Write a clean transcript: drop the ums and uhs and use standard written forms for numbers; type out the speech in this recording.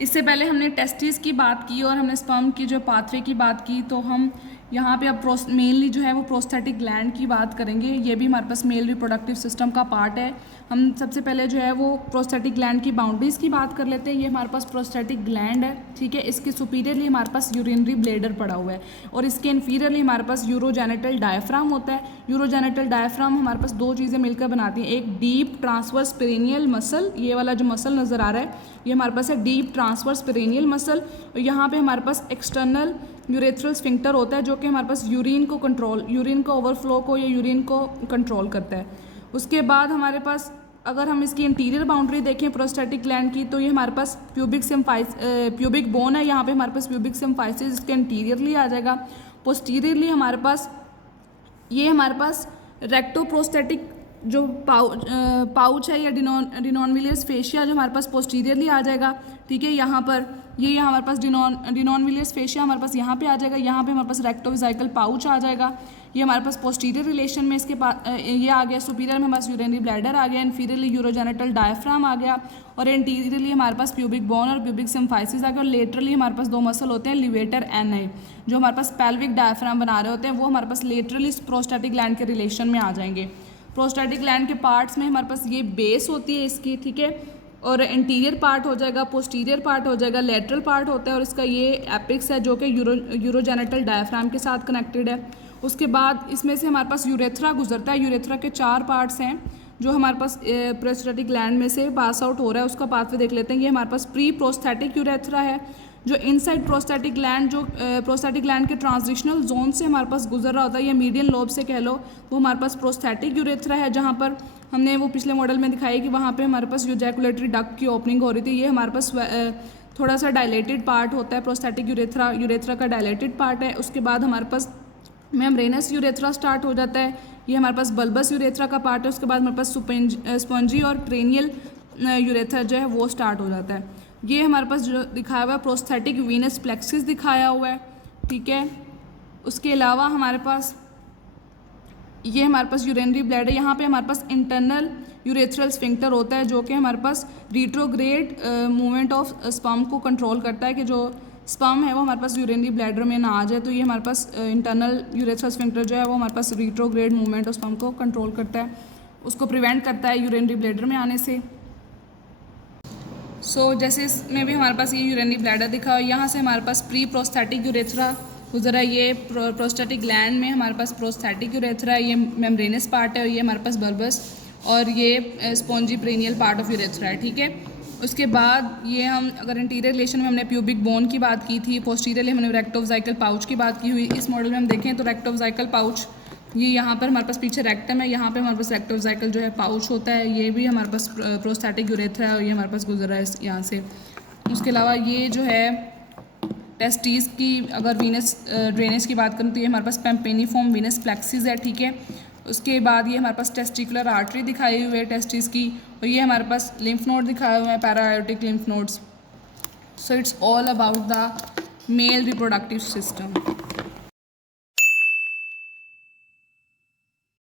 इससे पहले हमने टेस्टिस की बात की और हमने स्पर्म की जो पाथवे की बात की, तो हम यहाँ पे अब मेनली जो है वो प्रोस्टेटिक ग्लैंड की बात करेंगे। ये भी हमारे पास मेल रिप्रोडक्टिव सिस्टम का पार्ट है। हम सबसे पहले जो है वो प्रोस्टेटिक ग्लैंड की बाउंड्रीज़ की बात कर लेते हैं। ये हमारे पास प्रोस्टेटिक ग्लैंड है, ठीक है। इसके सुपीरियरली हमारे पास यूरिनरी ब्लेडर पड़ा हुआ है और इसके इन्फीरियरली हमारे पास यूरोजेनिटल डायफ्राम होता है। यूरोजेनिटल डायफ्राम हमारे पास दो चीज़ें मिलकर बनाती हैं, एक डीप ट्रांसवर्स पेरिनियल मसल, ये वाला जो मसल नज़र आ रहा है ये हमारे पास है डीप ट्रांसवर्स पेरिनियल मसल, और यहाँ पे हमारे पास एक्सटर्नल यूरेथ्रल स्फिंक्टर होता है जो कि हमारे पास यूरिन को ओवरफ्लो को या यूरिन को कंट्रोल करता है। उसके बाद हमारे पास अगर हम इसकी इंटीरियर बाउंड्री देखें प्रोस्टेटिक ग्लैंड की, तो ये हमारे पास प्यूबिक बोन है, यहाँ पे हमारे पास प्यूबिक सिम्फाइसिस इसके इंटीरियरली आ जाएगा। पोस्टीरियरली हमारे पास रेक्टोप्रोस्टेटिक जो पाउच है या डिनॉनविलियस फेशिया जो हमारे पास पोस्टीरियरली आ जाएगा, ठीक है। यहाँ पर ये हमारे पास डिनॉनविलियस फेशिया हमारे पास यहाँ पे आ जाएगा। यहाँ पे हमारे पास रेक्टोवेसिकल पाउच आ जाएगा, ये हमारे पास पोस्टीरियर रिलेशन में इसके पास ये आ गया। सुपीरियर में हमारे पास यूरिनरी ब्लैडर आ गया, इन्फीरियरली यूरोजेनिटल डायफ्राम आ गया, और इंटीरियरली हमारे पास प्यूबिक बोन और प्यूबिक सिम्फाइसिस आ गया। और लेटरली हमारे पास दो मसल होते हैं, लिवेटर एंड आई, जो हमारे पास पेल्विक डायफ्राम बना रहे होते हैं, वो हमारे पास लेटरली प्रोस्टेटिक ग्लैंड के रिलेशन में आ जाएंगे। प्रोस्टेटिक ग्लैंड के पार्ट्स में हमारे पास ये बेस होती है इसकी, ठीक है, और इंटीरियर पार्ट हो जाएगा, पोस्टीरियर पार्ट हो जाएगा, लेटरल पार्ट होता है, और इसका ये एपिक्स है जो कि यूरोजेनिटल डायफ्राम के साथ कनेक्टेड है। उसके बाद इसमें से हमारे पास यूरेथ्रा गुजरता है। यूरेथ्रा के 4 पार्ट्स हैं जो हमारे पास प्रोस्टेटिक ग्लैंड में से पास आउट हो रहा है, उसका पाथवे देख लेते हैं। ये हमारे पास प्री प्रोस्थेटिक यूरेथ्रा है जो इनसाइड प्रोस्टेटिक ग्लैंड जो प्रोस्टेटिक ग्लैंड के ट्रांजिशनल जोन से हमारे पास गुजर रहा होता है, या मीडियन लोब से कह लो, वो हमारे पास प्रोस्थेटिक यूरेथ्रा है, जहाँ पर हमने वो पिछले मॉडल में दिखाया कि वहाँ पे हमारे पास यूजैकुलेटरी डक्ट की ओपनिंग हो रही थी। ये हमारे पास थोड़ा सा डायलेटेड पार्ट होता है, प्रोस्थेटिक यूरेथ्रा का डायलेटेड पार्ट है। उसके बाद हमारे पास मेम्ब्रेनस यूरेथ्रा स्टार्ट हो जाता है, ये हमारे पास बल्बस यूरेथ्रा का पार्ट है। उसके बाद हमारे पास स्पॉन्जी और ट्रेनियल यूरेथ्रा जो है वो स्टार्ट हो जाता है। ये हमारे पास जो दिखाया हुआ है प्रोस्थेटिक वीनस प्लेक्सिस दिखाया हुआ है, ठीक है। उसके अलावा हमारे पास ये हमारे पास यूरिनरी ब्लैडर, यहाँ पे हमारे पास इंटरनल यूरेथ्रल स्फिंक्टर होता है जो कि हमारे पास रिट्रोग्रेड मूवमेंट ऑफ स्पर्म को कंट्रोल करता है कि जो स्पर्म है वो हमारे पास यूरिनरी ब्लैडर में ना आ जाए। तो ये हमारे पास इंटरनल यूरेथ्रल स्फिंक्टर जो है वो हमारे पास रिट्रोग्रेड मूवमेंट ऑफ स्पर्म को कंट्रोल करता है, उसको प्रिवेंट करता है यूरिनरी ब्लैडर में आने से। जैसे इसमें भी हमारे पास ये यूरिनरी ब्लैडर दिखा है, यहाँ से हमारे पास प्री प्रोस्थेटिक यूरेथ्रा गुजरा है। ये प्रोस्टेटिक ग्लैंड में हमारे पास प्रोस्थेटिक यूरेथ्रा है, ये मेम्ब्रेनस पार्ट है, और ये हमारे पास बल्बस और ये spongy perineal part of urethra है, ठीक है। उसके बाद ये हम अगर इंटीरियर रिलेशन में हमने प्यूबिक बोन की बात की थी, पोस्टीरियरली हमने रेक्टोवेसिकल पाउच की बात की हुई। इस मॉडल में हम देखें तो रेक्टोवेसिकल पाउच ये यहाँ पर हमारे पास पीछे रेक्टम है, यहाँ पे हमारे पास रेक्टोवेसिकल जो है पाउच होता है, ये भी हमारे पास प्रोस्थेटिक यूरेथ्रा है और ये हमारे पास गुजरा है यहाँ से। उसके अलावा ये जो है टेस्टिस की अगर वीनस ड्रेनेज की बात करूँ तो ये हमारे पास पेम्पेनिफॉर्म वीनस प्लेक्सिस है, ठीक है। उसके बाद ये हमारे पास टेस्टिकुलर आर्टरी दिखाई हुई है टेस्टिस की, और ये हमारे पास लिम्फ नोड दिखाए हुए हैं, paraaortic lymph nodes. So it's all about the male reproductive system.